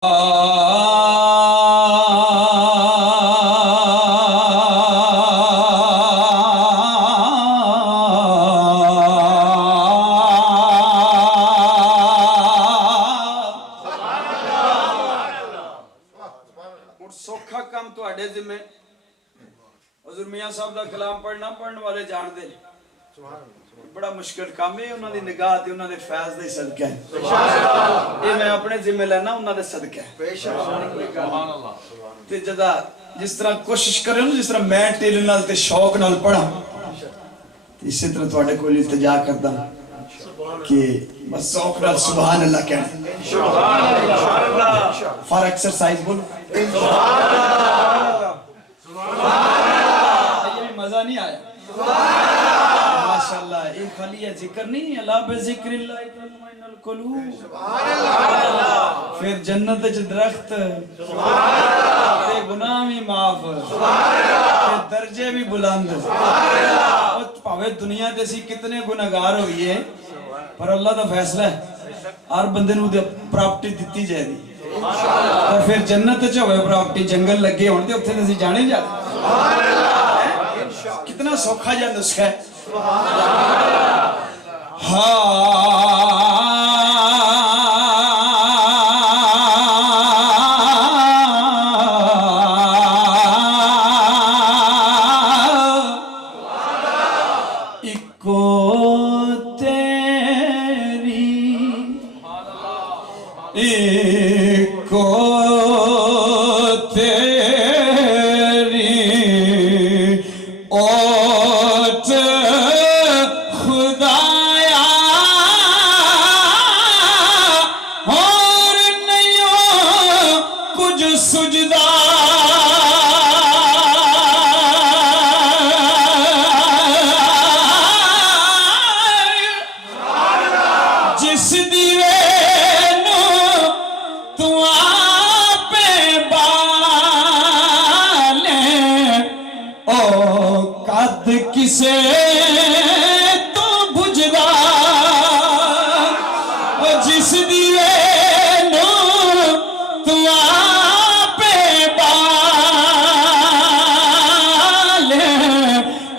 سوکھا کام تو اڈے ذمہ حضور میاں صاحب دا کلام پڑھنا پڑھنے والے جان دے بڑا مشکل کام ہے انہاں دی نگاہ تے انہاں دے فیض دے صدقہ ہے یہ میں اپنے ذمہ لینا انہاں دے صدقہ ہے تے جدا جس طرح کوشش کرے نا جس طرح میں ٹیل نال تے شوق نال پڑھا اسی طرح تواڈے کول التجا کردا کہ بس شوق نال سبحان اللہ کہنا سبحان اللہ فار ایکسرسائز بولو سبحان اللہ یہ مزہ نہیں آیا ماشاءاللہ یہ خالی ہے ذکر نہیں اللہ بذکر اللہ تطمئن القلوب سبحان اللہ پھر جنت وچ درخت سبحان اللہ تے گناہ بھی معاف سبحان اللہ تے درجے بھی بلند سبحان اللہ پاوے دنیا تے سی کتنے گنہگار ہوئیے پر اللہ دا فیصلہ ہے ہر بندے نو پراپرٹی دتی جائے دی اور پھر جنت وچ ہوئے پراپرٹی جنگل لگے ہون تے اوتھے تے جانے جا سبحان اللہ کتنا سوکھا جا نسخہ ہے سبحان اللہ اکو تیری اکو تیری اوٹ خدایا اور نہیں کچھ سجدہ جس دیوے نو تو آپے بالے او قد کسے تو بجدا جس دیوے نو تو آپے بالے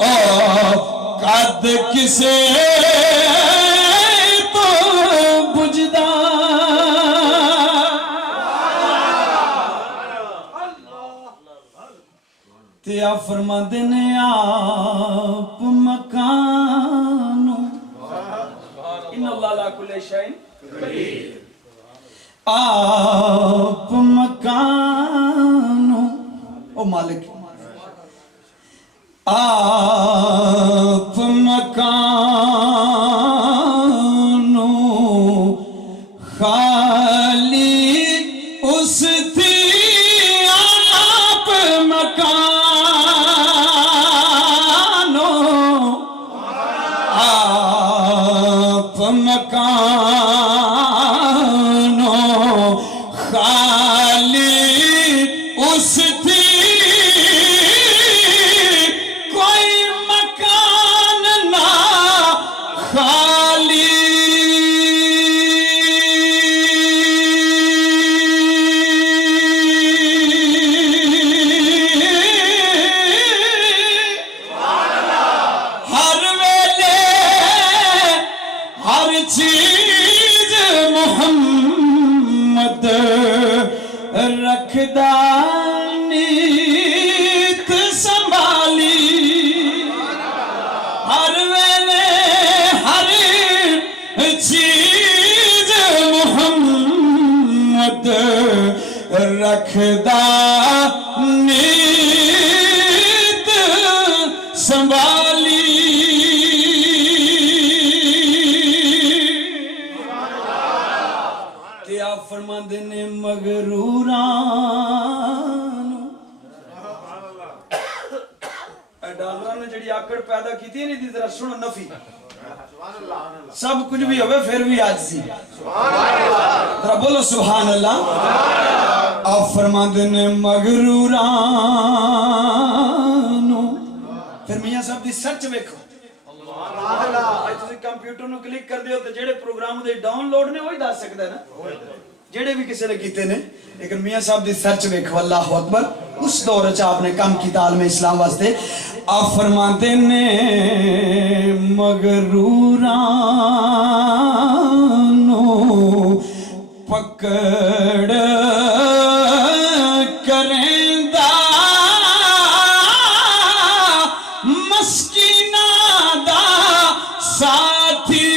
او قد کسے تو بجدا تے آپ فرما دینے آپ مکانو ان اللہ لا کل شائن آپ مکانو او مالک آپ مکانو خالی اس تھی آپ مکانو آپ مکانو خالی اس تھی کوئی مکان نہ خالی ہر ویلے ہر چیز محمد رکھدا نیت سنبھالی ہر ویلے ہر چیز محمد رکھدا نیت سنبھالی تے آپ فرما دینے مغروران ڈالران نے جڑی آکڑ پیدا کی تھی نہیں دی ذرا سنو نفی سب کچھ بھی ہوئے پھر بھی عاجزی ذرا بولو سبحان اللہ آپ فرما دینے مغرورانو پھر میاں صاحب دی سچ ویکھو کمپیوٹر نو کلک کر دیو تے جڑے پروگرام دے ڈاؤن لوڈ نے وہی دس سکدا ہے نا جڑے بھی کسی نے کیتے نے لیکن میاں صاحب دی سرچ ویکھو اللہ اکبر اس دور وچ آپ نے کم کیتا عالم اسلام واسطے آپ فرماندے نے مغرورانو پکڑ کریندا مسکینہ دا ساتھی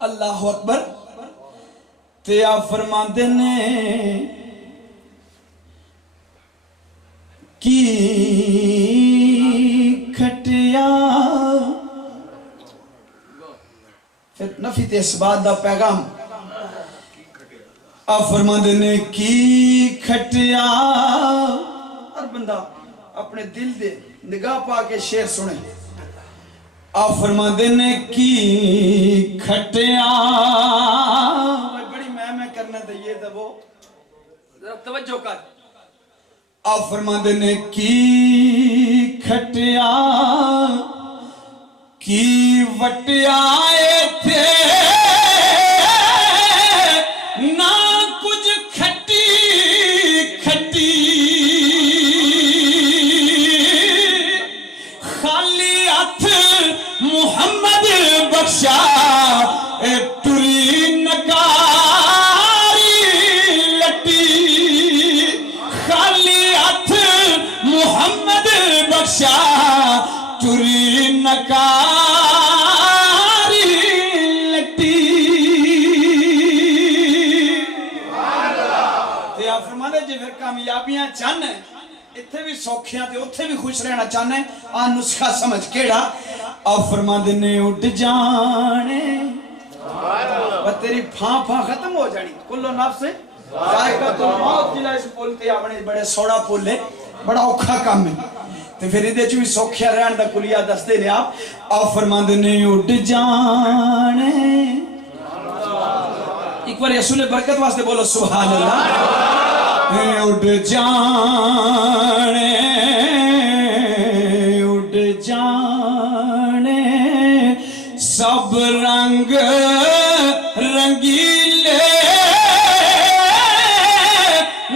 اللہ اکبر تے آپ فرماندے نے کی کھٹیا پھر نفی تے اس بات دا پیغام آپ فرماندے نے کی کھٹیا ہر بندہ اپنے دل دے نگاہ پا کے شعر سنے آپ فرماندے نے کی کھٹیا بڑی میں کرنا تھا یہ تھا وہ توجہ کر آپ فرماندے نے کی کھٹیا کی وٹیا تھے نہ کچھ کھٹی کھٹی خالی ہاتھ محمد بخشا ٹری نکاری لٹی خالی ہاتھ محمد بخشا ٹری نکاری لٹی تے آپ فرمانے جی پھر کامیابیاں چاہنے اتھے بھی سوکھیاں تے اتھے بھی خوش رہنا چاہنے آن نسخہ سمجھ کیڑا آپ فرماندے نے اٹھ جانے اور تیری پھاں ختم ہو جانی کلو نفس ذائقۃ الموت جلا اس بولتے آمنے بڑے سوڑا پولے بڑا اوکھا کام ہے تو پھر ادھے چوی سوکھیا رہن دا کلیہ دستے نے آپ فرماندے نے اٹھ جانے ایک بار رسول برکت واسطے بولو سبحان اللہ اٹھ جانے اٹھ جانے سب رنگ رنگیلے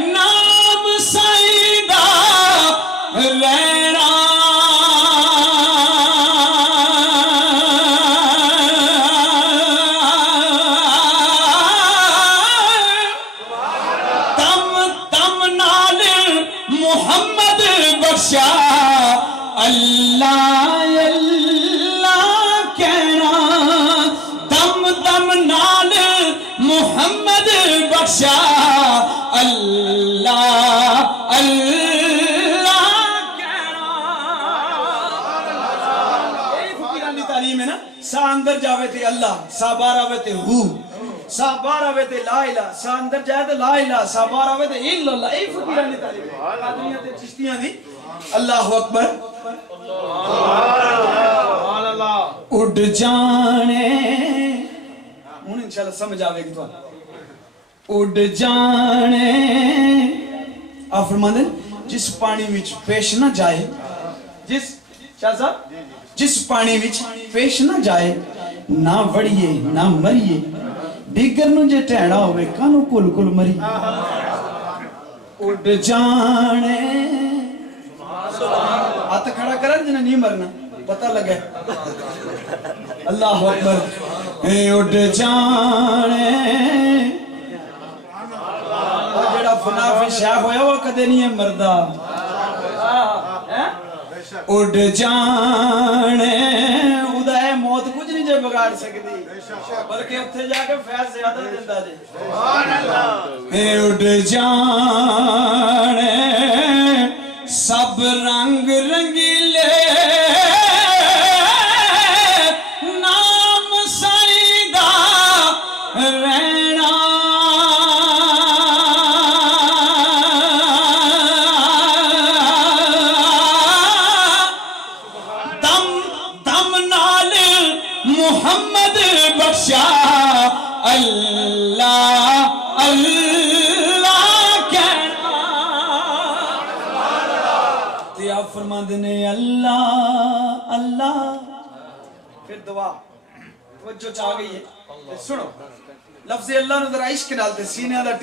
نام سائیدہ لینا محمد بخشا اللہ اللہ کہنا دم دم نال محمد بخشا اللہ اللہ کہنا یہ فقیرانی تعلیم ہے نا سا اندر جاوے تے اللہ سا بار آوے تے ہو سا بار آوے تے لا الہ سا اندر جائے تے لا الہ سا بار آوے تے الا اللہ اے فقیرانی تعلیم قادریاں تے چشتیاں دی اللہ اکبر سبحان اللہ اڑ جانے ہن انشاءاللہ سمجھ آوے گی تو اڑ جانے آپ فرماندے جس پانی وچ پیش نہ جائے جس شاہ صاحب جس پانی وچ پیش نہ جائے نہ وڑیے نہ مریے ڈگر نو جے ٹیڑا ہوئے کانو کل کل مری اڑ جانے ہاتھ کھڑا کرن جنہیں نہیں مرنا پتہ لگے اللہ اکبر اڑ جانے اور جڑا فنا فی شاہ ہویا وہ کدے نہیں ہے مردہ اڑ جانے ادھائے موت کچھ نہیں جے بگاڑ سکتی بلکہ اتھے جا کے فیض زیادہ دیندہ جی اے اڈ جانے سب رنگ رنگیلے نام سائیدہ رہنا دم دم نال محمد بخشا اللہ اللہ کہنا تے آپ فرما دینے اللہ اللہ پھر دعا توجہ چاہ گئی ہے سنو لفظ اللہ نو ذرا عشق نال تے سینے دا